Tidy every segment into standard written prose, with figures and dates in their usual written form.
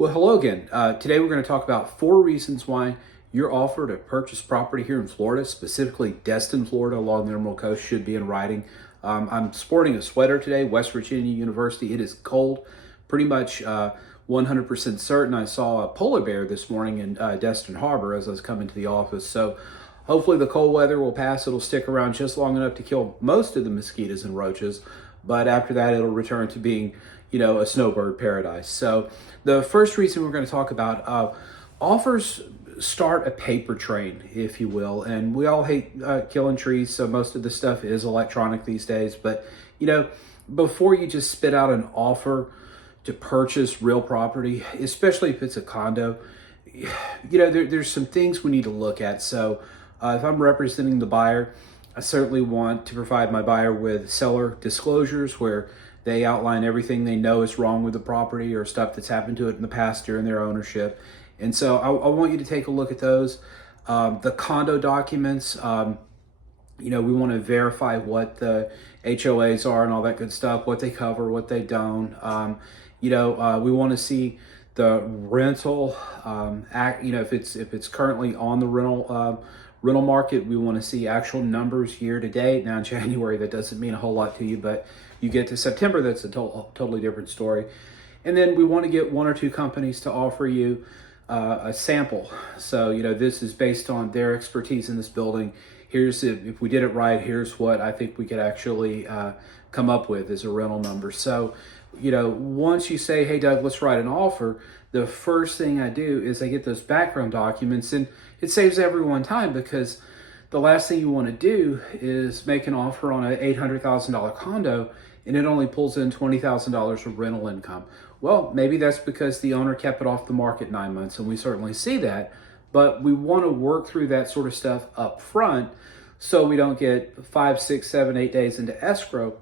Well, hello again. Today we're going to talk about 4 reasons why your offer to purchase property here in Florida, specifically Destin, Florida, along the Emerald Coast, should be in writing. I'm sporting a sweater today, West Virginia University. It is cold, pretty much 100% certain. I saw a polar bear this morning in Destin Harbor as I was coming to the office. So hopefully the cold weather will pass. It'll stick around just long enough to kill most of the mosquitoes and roaches. But after that, it'll return to being, a snowbird paradise. So the first reason we're going to talk about offers start a paper train, if you will. And we all hate killing trees, so most of the stuff is electronic these days. But, before you just spit out an offer to purchase real property, especially if it's a condo, there's some things we need to look at. So if I'm representing the buyer, I certainly want to provide my buyer with seller disclosures where they outline everything they know is wrong with the property or stuff that's happened to it in the past during their ownership. And so I want you to take a look at those. The condo documents, we want to verify what the HOAs are and all that good stuff, what they cover, what they don't. We want to see the rental act. If it's currently on the rental market, we want to see actual numbers year to date. Now in January, that doesn't mean a whole lot to you, but you get to September, that's a totally different story. And then we want to get one or two companies to offer you a sample. So, this is based on their expertise in this building. If we did it right, here's what I think we could actually come up with as a rental number. So, once you say, hey, Doug, let's write an offer, the first thing I do is I get those background documents, and it saves everyone time because the last thing you want to do is make an offer on an $800,000 condo and it only pulls in $20,000 of rental income. Well, maybe that's because the owner kept it off the market 9 months, and we certainly see that, but we want to work through that sort of stuff up front so we don't get 5, 6, 7, 8 days into escrow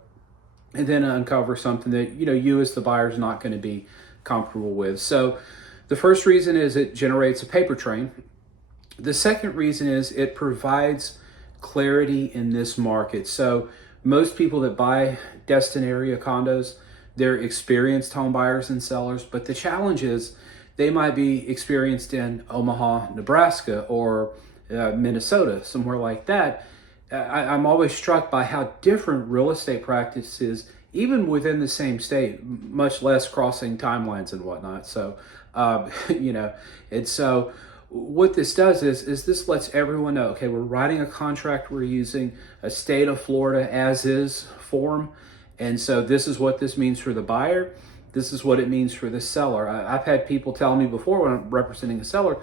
and then uncover something that, you as the buyer is not going to be comfortable with. So the first reason is it generates a paper train. The second reason is it provides clarity in this market. So most people that buy Destin area condos, they're experienced home buyers and sellers, but the challenge is they might be experienced in Omaha, Nebraska, or Minnesota, somewhere like that. I'm always struck by how different real estate practices, even within the same state, much less crossing timelines and whatnot. So, what this does is this lets everyone know, okay, we're writing a contract, we're using a state of Florida as is form. And so this is what this means for the buyer. This is what it means for the seller. I've had people tell me before when I'm representing a seller,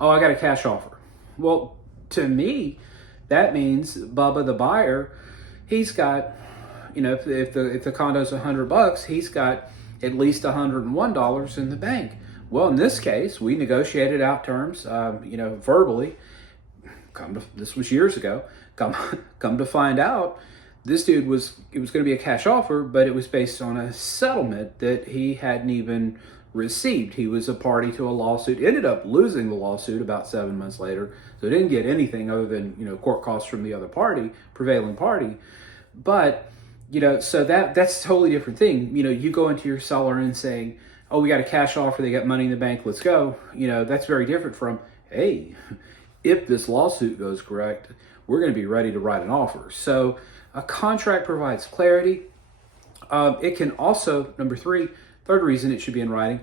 oh, I got a cash offer. Well, to me, that means Bubba, the buyer, he's got, if the condo's $100, he's got at least $101 in the bank. Well, in this case, we negotiated out terms, verbally. This was years ago. Come to find out, this dude it was going to be a cash offer, but it was based on a settlement that he hadn't even received. He was a party to a lawsuit, ended up losing the lawsuit about 7 months later. So didn't get anything other than, court costs from the other party, prevailing party. But, so that's a totally different thing. You go into your seller and saying, oh, we got a cash offer, they got money in the bank, let's go. That's very different from, hey, if this lawsuit goes correct, we're going to be ready to write an offer. So a contract provides clarity. It can also, third reason it should be in writing,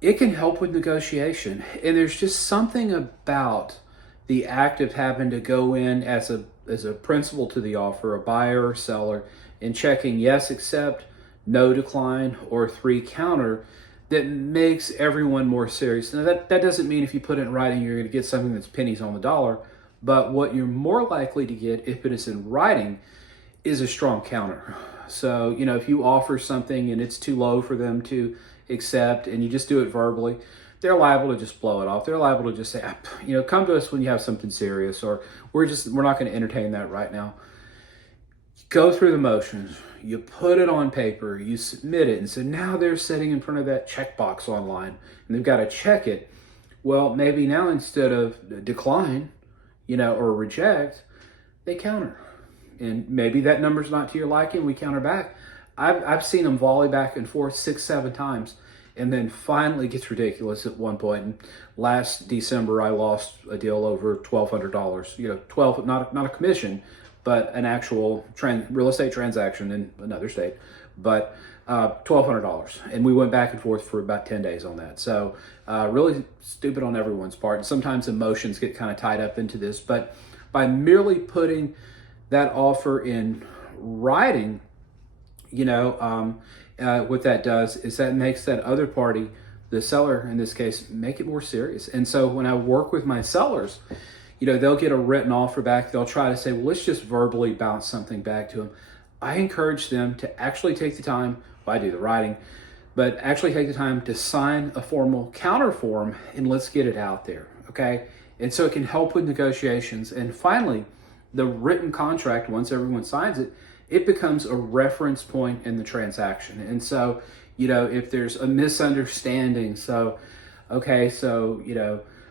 it can help with negotiation. And there's just something about the act of having to go in as a principal to the offer, a buyer or seller, and checking yes, accept, no decline, or 3 counter, that makes everyone more serious. Now that doesn't mean if you put it in writing you're going to get something that's pennies on the dollar, but what you're more likely to get if it is in writing is a strong counter. So, if you offer something and it's too low for them to accept and you just do it verbally, they're liable to just blow it off. They're liable to just say, come to us when you have something serious, or we're not going to entertain that right now. Go through the motions, you put it on paper, you submit it, and so now they're sitting in front of that checkbox online and they've got to check it. Well, maybe now instead of decline, or reject, they counter. And maybe that number's not to your liking, we counter back. I've seen them volley back and forth 6, 7 times. and then finally gets ridiculous at one point. And last December, I lost a deal over $1,200. 12, not a commission, but an actual real estate transaction in another state, but $1,200. And we went back and forth for about 10 days on that. So really stupid on everyone's part. And sometimes emotions get kind of tied up into this, but by merely putting that offer in writing, what that does is that makes that other party, the seller in this case, make it more serious. And so when I work with my sellers, they'll get a written offer back. They'll try to say, well, let's just verbally bounce something back to them. I encourage them to actually take the time, well, I do the writing, but actually take the time to sign a formal counter form and let's get it out there, okay? And so it can help with negotiations. And finally, the written contract, once everyone signs it, it becomes a reference point in the transaction. And so, if there's a misunderstanding,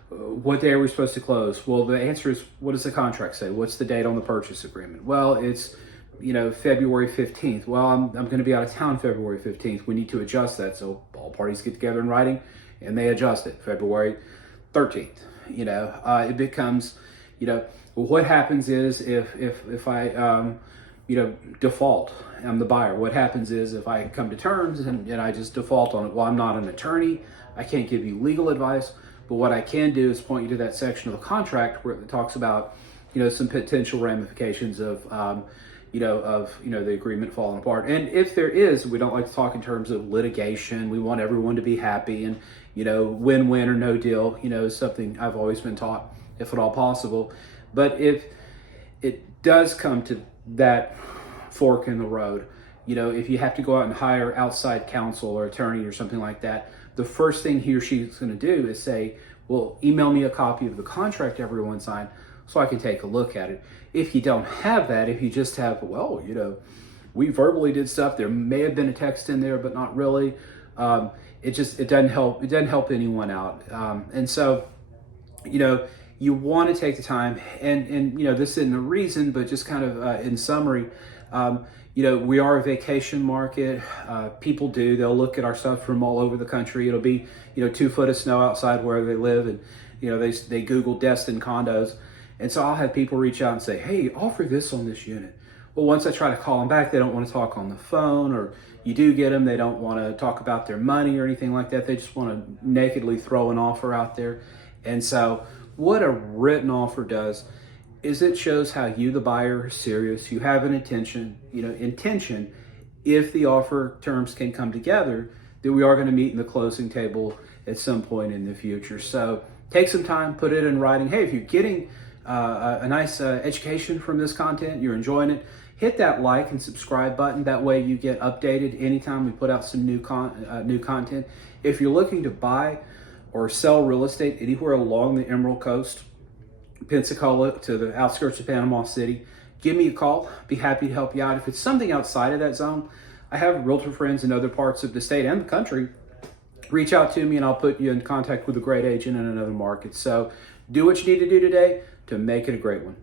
what day are we supposed to close? Well, the answer is, what does the contract say? What's the date on the purchase agreement? Well, it's, February 15th. Well, I'm going to be out of town February 15th. We need to adjust that. So all parties get together in writing and they adjust it. February 13th. It becomes, what happens is if I, default, I'm the buyer. What happens is if I come to terms and I just default on it, well, I'm not an attorney. I can't give you legal advice, but what I can do is point you to that section of the contract where it talks about, some potential ramifications of, the agreement falling apart. And if there is, we don't like to talk in terms of litigation. We want everyone to be happy and, win-win or no deal, is something I've always been taught, if at all possible. But if it does come to that fork in the road, if you have to go out and hire outside counsel or attorney or something like that, the first thing he or she is going to do is say, well, email me a copy of the contract everyone signed so I can take a look at it. If you don't have that, if you just have, well, we verbally did stuff, there may have been a text in there, but not really. It doesn't help. It doesn't help anyone out. And so, you want to take the time and this isn't a reason, but just kind of in summary, we are a vacation market. People they'll look at our stuff from all over the country. It'll be, 2 foot of snow outside where they live. And, they Google Destin condos. And so I'll have people reach out and say, hey, offer this on this unit. Well, once I try to call them back, they don't want to talk on the phone, or you do get them, they don't want to talk about their money or anything like that. They just want to nakedly throw an offer out there. And so what a written offer does is it shows how you, the buyer, are serious. You have an intention. If the offer terms can come together, that we are going to meet in the closing table at some point in the future. So take some time, put it in writing. Hey, if you're getting a nice education from this content, you're enjoying it, hit that like and subscribe button. That way you get updated anytime we put out some new content. If you're looking to buy or sell real estate anywhere along the Emerald Coast, Pensacola to the outskirts of Panama City, give me a call. Be happy to help you out. If it's something outside of that zone, I have realtor friends in other parts of the state and the country. Reach out to me and I'll put you in contact with a great agent in another market. So do what you need to do today to make it a great one.